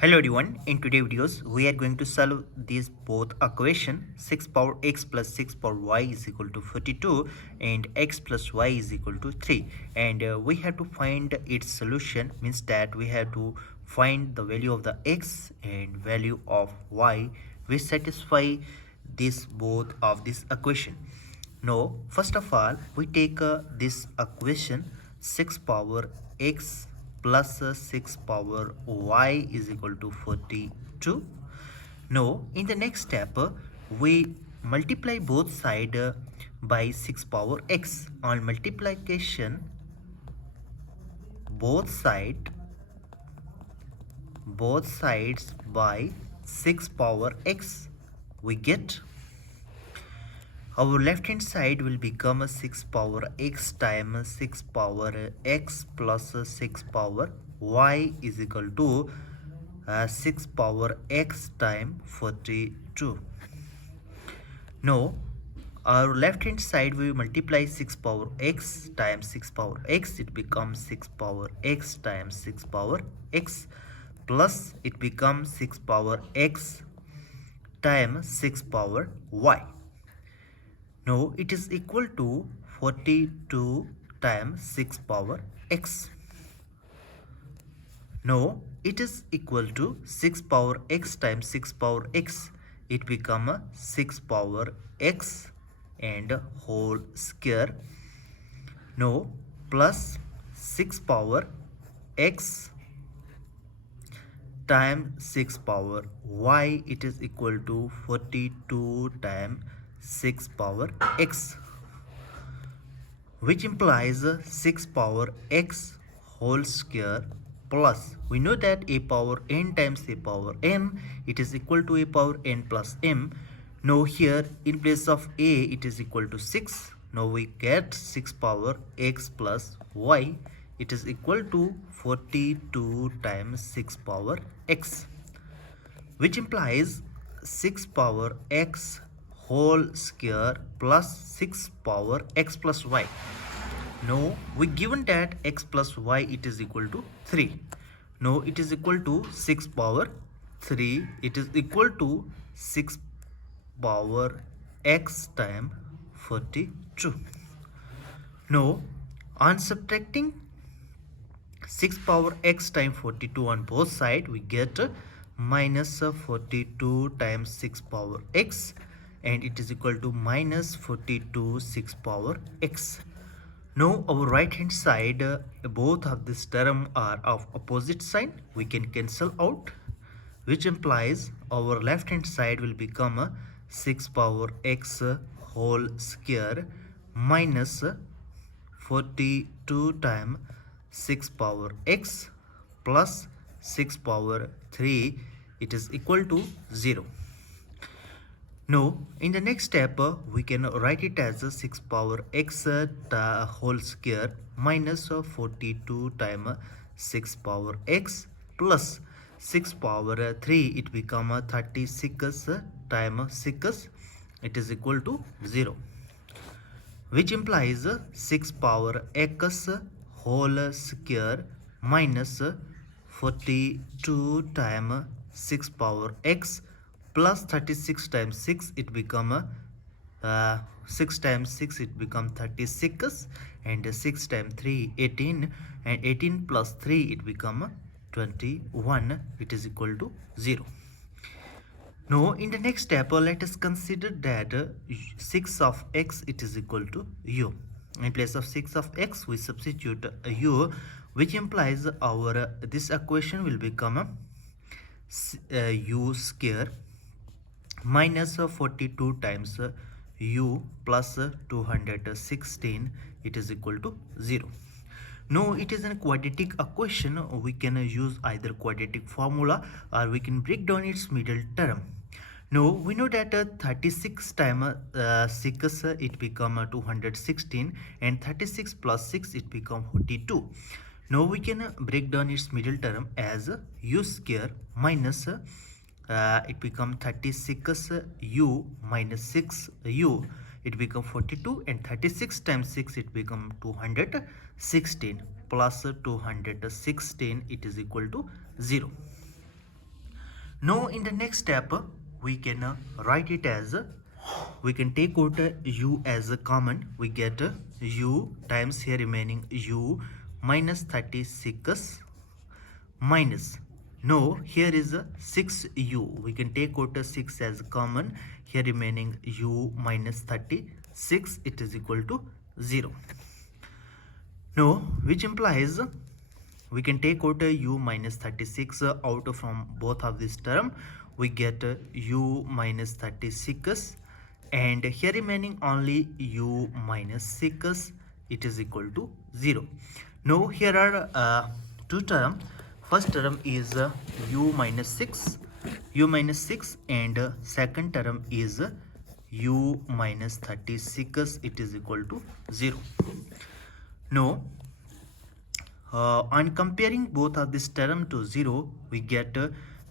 Hello everyone, in today's videos we are going to solve these both equation 6 power x plus 6 power y is equal to 42 and x plus y is equal to 3, and we have to find its solution. Means that we have to find the value of the x and value of y which satisfy this both of this equation. Now first of all we take this equation 6 power x plus 6 power y is equal to 42. Now in the next step we multiply both side by 6 power x. On multiplication both sides by 6 power x, we get our left hand side will become a 6 power x times 6 power x plus 6 power y is equal to 6 power x times 42. Now our left hand side we multiply 6 power x times 6 power x, it becomes 6 power x times 6 power x plus it becomes 6 power x times 6 power y. Now it is equal to 42 times 6 power x. Now it is equal to 6 power x times 6 power x. It become a 6 power x and whole square. Now plus 6 power x times 6 power y, it is equal to 42 times 6 power x, which implies 6 power x whole square plus, we know that a power n times a power m, it is equal to a power n plus m. Now here in place of a it is equal to 6. Now we get 6 power x plus y, it is equal to 42 times 6 power x, which implies 6 power x whole square plus 6 power x plus y. Now we given that x plus y it is equal to 3. Now it is equal to 6 power 3, it is equal to 6 power x times 42. Now on subtracting 6 power x times 42 on both sides, we get minus 42 times 6 power x, and it is equal to minus 42 6 power x. Now our right hand side both of this term are of opposite sign, we can cancel out, which implies our left hand side will become 6 power x whole square minus 42 times 6 power x plus 6 power 3, it is equal to 0. Now in the next step we can write it as 6 power x whole square minus 42 times 6 power x plus 6 power 3, it become 36 times 6, it is equal to 0, which implies 6 power x whole square minus 42 times 6 power x plus 36 times 6, it become 6 times 6 it become 36, and 6 times 3 18, and 18 plus 3 it become 21, it is equal to 0. Now in the next step let us consider that 6 of x it is equal to u. In place of 6 of x we substitute u, which implies our this equation will become u square minus 42 times u plus 216, it is equal to 0. Now it is a quadratic equation, we can use either quadratic formula or we can break down its middle term. Now we know that 36 times 6 it become 216, and 36 plus 6 it become 42. Now we can break down its middle term as u square minus it become 36 u minus 6 u, it become 42, and 36 times 6 it become 216 plus 216, it is equal to 0. Now in the next step, we can write it as, we can take out u as a common. We get u times here remaining u minus 36 minus. No, here is a 6u. We can take out a 6 as common. Here remaining u minus 36, it is equal to 0. No, which implies we can take out a u minus 36 out from both of this term. We get u minus 36 and here remaining only u minus 6, it is equal to 0. Now here are two terms. First term is u minus 6 and second term is u minus 36, it is equal to 0. Now on comparing both of this term to 0, we get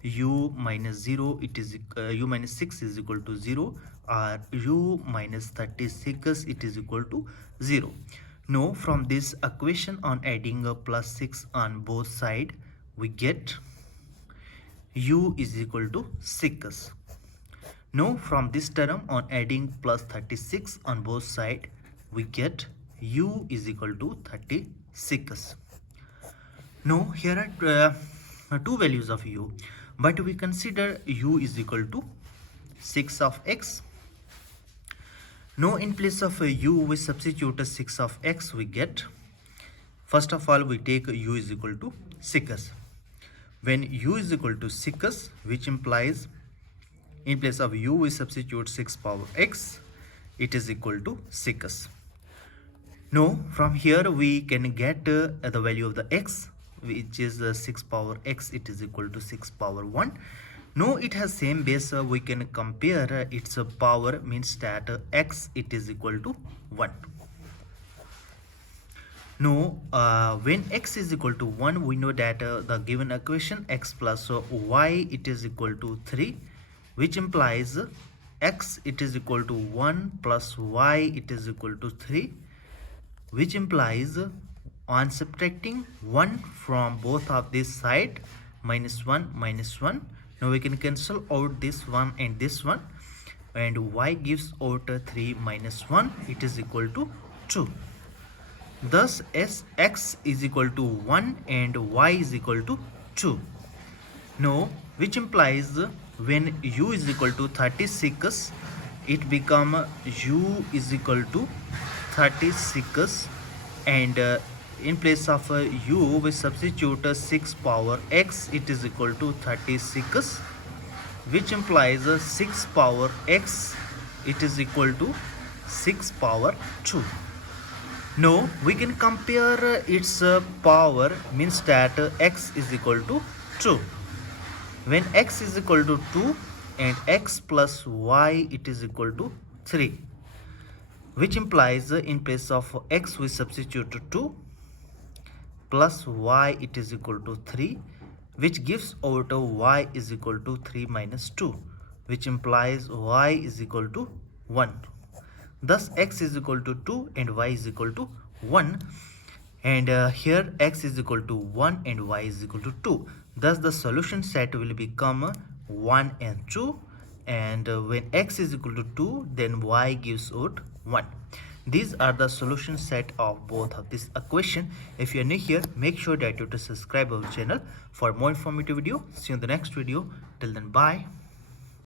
u minus 0, it is u minus 6 is equal to 0, or u minus 36, it is equal to 0. Now from this equation, on adding a plus 6 on both sides, we get u is equal to 6. Now from this term, on adding plus 36 on both sides, we get u is equal to 36. Now here are two values of u, but we consider u is equal to 6 of x. Now in place of u, we substitute 6 of x. We get, first of all, we take u is equal to 6. When u is equal to 6, which implies in place of u, we substitute 6 power x, it is equal to 6. Now from here we can get the value of the x, which is 6 power x, it is equal to 6 power 1. Now it has same base, we can compare its power, means that x, it is equal to 1. Now when x is equal to 1, we know that the given equation x plus y, it is equal to 3, which implies x, it is equal to 1 plus y, it is equal to 3, which implies on subtracting 1 from both of this side, minus 1 minus 1. Now we can cancel out this one and this one, and y gives out 3 minus 1, it is equal to 2. Thus x is equal to 1 and y is equal to 2. Now which implies when u is equal to 36, it become u is equal to 36, and in place of u, we substitute 6 power x, it is equal to 36, which implies 6 power x, it is equal to 6 power 2. Now we can compare its power, means that x is equal to 2. When x is equal to 2 and x plus y, it is equal to 3, which implies in place of x, we substitute 2 plus y, it is equal to 3, which gives out y is equal to 3 minus 2, which implies y is equal to 1. Thus x is equal to 2 and y is equal to 1, and here x is equal to 1 and y is equal to 2. Thus the solution set will become 1 and 2, and when x is equal to 2, then y gives out 1. These are the solution set of both of this equation. If you are new here, make sure that you to subscribe our channel for more informative video. See you in the next video. Till then, bye.